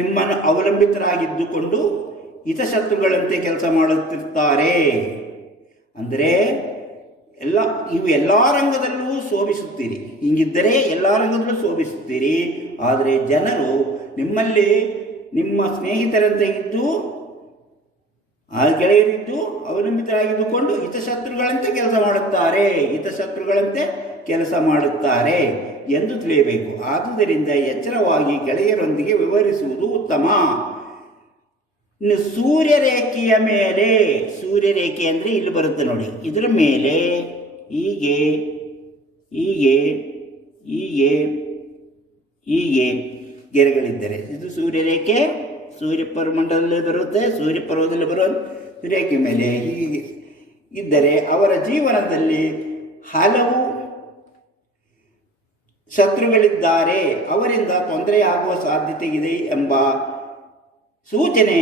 ನಿಮ್ಮನ್ನು ಅವಲಂಬಿತರಾಗಿದ್ದುಕೊಂಡು ಹಿತಶತ್ರುಗಳಂತೆ ಕೆಲಸ ಮಾಡುತ್ತಿರ್ತಾರೆ. ಅಂದರೆ ಎಲ್ಲ ರಂಗದಲ್ಲೂ ಶೋಭಿಸುತ್ತೀರಿ. ಹಿಂಗಿದ್ದರೆ ಎಲ್ಲ ರಂಗದಲ್ಲೂ ಶೋಭಿಸುತ್ತೀರಿ. ಆದರೆ ಜನರು ನಿಮ್ಮಲ್ಲಿ ನಿಮ್ಮ ಸ್ನೇಹಿತರಂತೆ ಇದ್ದು ಗೆಳೆಯರಿದ್ದು ಅವಲಂಬಿತರಾಗಿದ್ದುಕೊಂಡು ಹಿತಶತ್ರುಗಳಂತೆ ಕೆಲಸ ಮಾಡುತ್ತಾರೆ ಎಂದು ತಿಳಿಯಬೇಕು. ಆದುದರಿಂದ ಎಚ್ಚರವಾಗಿ ಗೆಳೆಯರೊಂದಿಗೆ ವ್ಯವಹರಿಸುವುದು ಉತ್ತಮ. ಇನ್ನು ಸೂರ್ಯರೇಖೆಯ ಮೇಲೆ, ಸೂರ್ಯರೇಖೆ ಅಂದರೆ ಇಲ್ಲಿ ಬರುತ್ತೆ ನೋಡಿ, ಇದರ ಮೇಲೆ ಹೀಗೆ ಹೀಗೆ ಹೀಗೆ ಹೀಗೆ ಗೆರೆಗಳಿದ್ದರೆ ಇದು ಸೂರ್ಯರೇಖೆ. ಸೂರ್ಯಪರ್ವಮಂಡಲದಲ್ಲಿ ಬರುತ್ತೆ. ಸೂರ್ಯಪರ್ವದಲ್ಲಿ ಬರೋ ರೇಖೆ ಮೇಲೆ ಹೀಗೆ ಇದ್ದರೆ ಅವರ ಜೀವನದಲ್ಲಿ ಹಲವು ಶತ್ರುಗಳಿದ್ದಾರೆ, ಅವರಿಂದ ತೊಂದರೆಯಾಗುವ ಸಾಧ್ಯತೆ ಇದೆ ಎಂಬ ಸೂಚನೆ.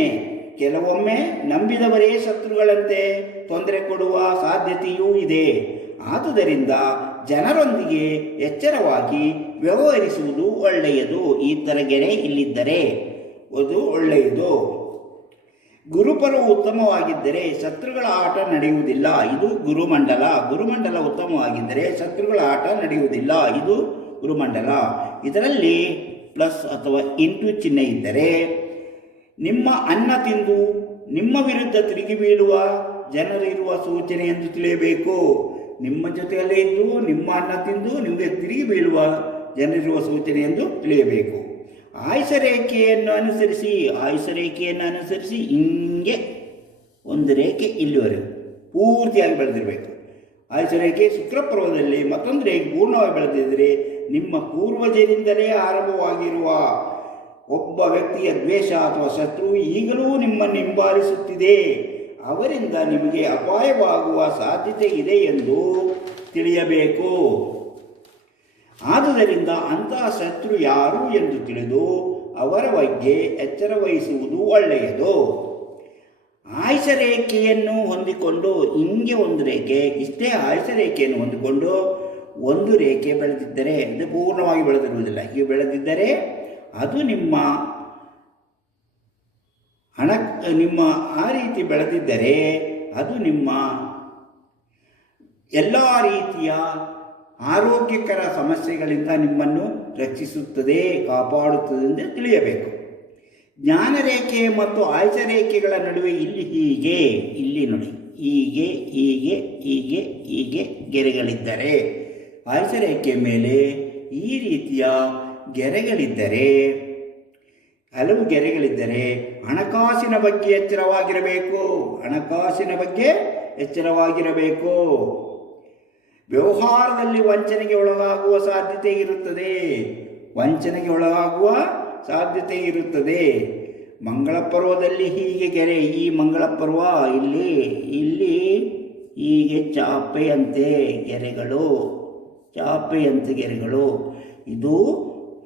ಕೆಲವೊಮ್ಮೆ ನಂಬಿದವರೇ ಶತ್ರುಗಳಂತೆ ತೊಂದರೆ ಕೊಡುವ ಸಾಧ್ಯತೆಯೂ ಇದೆ. ಆದುದರಿಂದ ಜನರೊಂದಿಗೆ ಎಚ್ಚರವಾಗಿ ವ್ಯವಹರಿಸುವುದು ಒಳ್ಳೆಯದು. ಈ ಥರ ಗೆರೆ ಇಲ್ಲಿದ್ದರೆ ಅದು ಒಳ್ಳೆಯದು. ಗುರುಪರ್ವ ಉತ್ತಮವಾಗಿದ್ದರೆ ಶತ್ರುಗಳ ಆಟ ನಡೆಯುವುದಿಲ್ಲ. ಇದು ಗುರುಮಂಡಲ. ಗುರುಮಂಡಲ ಉತ್ತಮವಾಗಿದ್ದರೆ ಶತ್ರುಗಳ ಆಟ ನಡೆಯುವುದಿಲ್ಲ. ಇದು ಗುರುಮಂಡಲ. ಇದರಲ್ಲಿ ಪ್ಲಸ್ ಅಥವಾ ಇಂಟು ಚಿಹ್ನೆ ಇದ್ದರೆ ನಿಮ್ಮ ಅನ್ನ ತಿಂದು ನಿಮ್ಮ ವಿರುದ್ಧ ತಿರುಗಿ ಬೀಳುವ ಜನರಿರುವ ಸೂಚನೆ ಎಂದು ತಿಳಿಯಬೇಕು. ನಿಮ್ಮ ಜೊತೆಯಲ್ಲೇ ಇದ್ದು ನಿಮ್ಮ ಅನ್ನ ತಿಂದು ನಿಮಗೆ ತಿರುಗಿ ಬೀಳುವ ಜನರಿರುವ ಸೂಚನೆ ಎಂದು ತಿಳಿಯಬೇಕು. ಆಯುಷ ರೇಖೆಯನ್ನು ಅನುಸರಿಸಿ ಹಿಂಗೆ ಒಂದು ರೇಖೆ ಇಲ್ಲಿವರೆಗೂ ಪೂರ್ತಿಯಾಗಿ ಬೆಳೆದಿರಬೇಕು. ಆಯುಷ ರೇಖೆ ಶುಕ್ರಪರ್ವದಲ್ಲಿ ಮತ್ತೊಂದು ರೇಖೆ ಪೂರ್ಣವಾಗಿ ಬೆಳೆದಿದ್ದರೆ ನಿಮ್ಮ ಪೂರ್ವಜರಿಂದಲೇ ಆರಂಭವಾಗಿರುವ ಒಬ್ಬ ವ್ಯಕ್ತಿಯ ದ್ವೇಷ ಅಥವಾ ಶತ್ರು ಈಗಲೂ ನಿಮ್ಮನ್ನು ಹಿಂಬಾಲಿಸುತ್ತಿದೆ. ಅವರಿಂದ ನಿಮಗೆ ಅಪಾಯವಾಗುವ ಸಾಧ್ಯತೆ ಇದೆ ಎಂದು ತಿಳಿಯಬೇಕು. ಆದುದರಿಂದ ಅಂತಹ ಶತ್ರು ಯಾರು ಎಂದು ತಿಳಿದು ಅವರ ಬಗ್ಗೆ ಎಚ್ಚರ ವಹಿಸುವುದು ಒಳ್ಳೆಯದು. ಆಯುಷ ರೇಖೆಯನ್ನು ಹೊಂದಿಕೊಂಡು ಹಿಂಗೆ ಒಂದು ರೇಖೆ, ಇಷ್ಟೇ ಆಯುಷ ರೇಖೆಯನ್ನು ಹೊಂದಿಕೊಂಡು ಒಂದು ರೇಖೆ ಬೆಳೆದಿದ್ದರೆ, ಇದು ಪೂರ್ಣವಾಗಿ ಬೆಳೆದಿರುವುದಿಲ್ಲ, ಈ ಬೆಳೆದಿದ್ದರೆ ಅದು ನಿಮ್ಮ ಆ ರೀತಿ ಬೆಳೆದಿದ್ದರೆ ಅದು ನಿಮ್ಮ ಎಲ್ಲ ರೀತಿಯ ಆರೋಗ್ಯಕರ ಸಮಸ್ಯೆಗಳಿಂದ ನಿಮ್ಮನ್ನು ರಕ್ಷಿಸುತ್ತದೆ, ಕಾಪಾಡುತ್ತದೆ ಎಂದು ತಿಳಿಯಬೇಕು. ಜ್ಞಾನರೇಖೆ ಮತ್ತು ಆಯುಷ ರೇಖೆಗಳ ನಡುವೆ ಇಲ್ಲಿ ನೋಡಿ ಹೀಗೆ ಗೆರೆಗಳಿದ್ದರೆ, ಆಯುಷ ರೇಖೆಯ ಮೇಲೆ ಈ ರೀತಿಯ ಗೆರೆಗಳಿದ್ದರೆ, ಹಲವು ಗೆರೆಗಳಿದ್ದರೆ ಹಣಕಾಸಿನ ಬಗ್ಗೆ ಎಚ್ಚರವಾಗಿರಬೇಕು. ವ್ಯವಹಾರದಲ್ಲಿ ವಂಚನೆಗೆ ಒಳಗಾಗುವ ಸಾಧ್ಯತೆ ಇರುತ್ತದೆ. ಮಂಗಳ ಪರ್ವದಲ್ಲಿ ಹೀಗೆ ಗೆರೆ, ಈ ಮಂಗಳ ಪರ್ವ ಇಲ್ಲಿ ಹೀಗೆ ಚಾಪೆಯಂತೆ ಗೆರೆಗಳು. ಇದು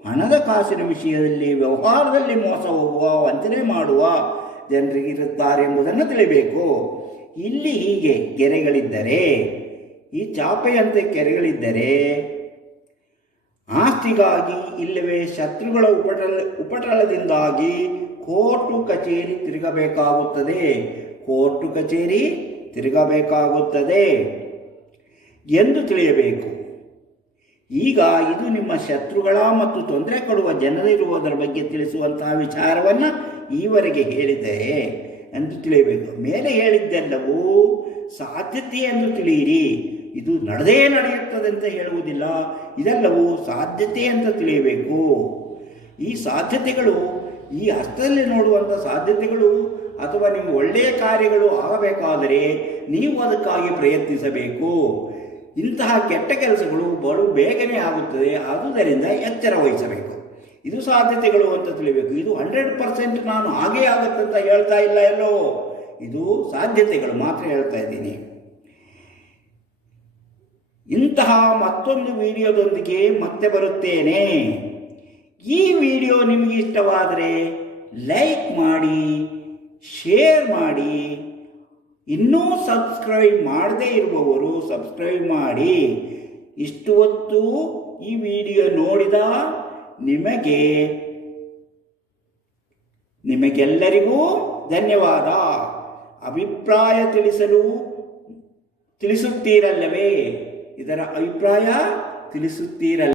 ಹಣದ ಕಾಸಿನ ವಿಷಯದಲ್ಲಿ ವ್ಯವಹಾರದಲ್ಲಿ ಮೋಸ ಹೋಗುವ, ವಂಚನೆ ಮಾಡುವ ಜನರಿಗಿರುತ್ತಾರೆ ಎಂಬುದನ್ನು ತಿಳಿಯಬೇಕು. ಇಲ್ಲಿ ಹೀಗೆ ಗೆರೆಗಳಿದ್ದರೆ, ಈ ಚಾಪೆಯಂತೆ ಗೆರೆಗಳಿದ್ದರೆ ಆಸ್ತಿಗಾಗಿ ಇಲ್ಲವೇ ಶತ್ರುಗಳ ಉಪಟಳದಿಂದಾಗಿ ಕೋರ್ಟು ಕಚೇರಿ ತಿರುಗಬೇಕಾಗುತ್ತದೆ ಎಂದು ತಿಳಿಯಬೇಕು. ಈಗ ಇದು ನಿಮ್ಮ ಶತ್ರುಗಳ ಮತ್ತು ತೊಂದರೆ ಕೊಡುವ ಜನರಿರುವುದರ ಬಗ್ಗೆ ತಿಳಿಸುವಂತಹ ವಿಚಾರವನ್ನು ಈವರೆಗೆ ಹೇಳಿದೆ ಎಂದು ತಿಳಿಯಬೇಕು. ಮೇಲೆ ಹೇಳಿದ್ದೆಲ್ಲವೂ ಸಾಧ್ಯತೆ ಎಂದು ತಿಳಿಯಿರಿ. ಇದು ನಡೆಯುತ್ತದೆ ಅಂತ ಹೇಳುವುದಿಲ್ಲ, ಇದೆಲ್ಲವೂ ಸಾಧ್ಯತೆ ಅಂತ ತಿಳಿಯಬೇಕು. ಈ ಸಾಧ್ಯತೆಗಳು, ಈ ಹಸ್ತದಲ್ಲಿ ನೋಡುವಂಥ ಸಾಧ್ಯತೆಗಳು ಅಥವಾ ನಿಮ್ಮ ಒಳ್ಳೆಯ ಕಾರ್ಯಗಳು ಆಗಬೇಕಾದರೆ ನೀವು ಅದಕ್ಕಾಗಿ ಪ್ರಯತ್ನಿಸಬೇಕು. ಇಂತಹ ಕೆಟ್ಟ ಕೆಲಸಗಳು ಬಲು ಬೇಗನೆ ಆಗುತ್ತದೆ. ಆದುದರಿಂದ ಎಚ್ಚರ ವಹಿಸಬೇಕು. ಇದು ಸಾಧ್ಯತೆಗಳು ಅಂತ ತಿಳಿಬೇಕು. ಇದು 100% ನಾನು ಹಾಗೇ ಆಗುತ್ತೆ ಅಂತ ಹೇಳ್ತಾ ಇಲ್ಲ, ಎಲ್ಲೋ ಇದು ಸಾಧ್ಯತೆಗಳು ಮಾತ್ರ ಹೇಳ್ತಾ ಇದ್ದೀನಿ. ಇಂತಹ ಮತ್ತೊಂದು ವಿಡಿಯೋದೊಂದಿಗೆ ಮತ್ತೆ ಬರುತ್ತೇನೆ. ಈ ವಿಡಿಯೋ ನಿಮಗೆ ಇಷ್ಟವಾದರೆ ಲೈಕ್ ಮಾಡಿ, ಶೇರ್ ಮಾಡಿ. ಇನ್ನೂ ಸಬ್ಸ್ಕ್ರೈಬ್ ಮಾಡದೇ ಇರುವವರು ಸಬ್ಸ್ಕ್ರೈಬ್ ಮಾಡಿ. ಇಷ್ಟು ಹೊತ್ತು ಈ ವಿಡಿಯೋ ನೋಡಿದ ನಿಮಗೆ ನಿಮಗೆಲ್ಲರಿಗೂ ಧನ್ಯವಾದ. ಅಭಿಪ್ರಾಯ ತಿಳಿಸುತ್ತೀರಲ್ಲವೇ? ಇದರ ಅಭಿಪ್ರಾಯ ತಿಳಿಸುತ್ತೀರಲ್ಲ?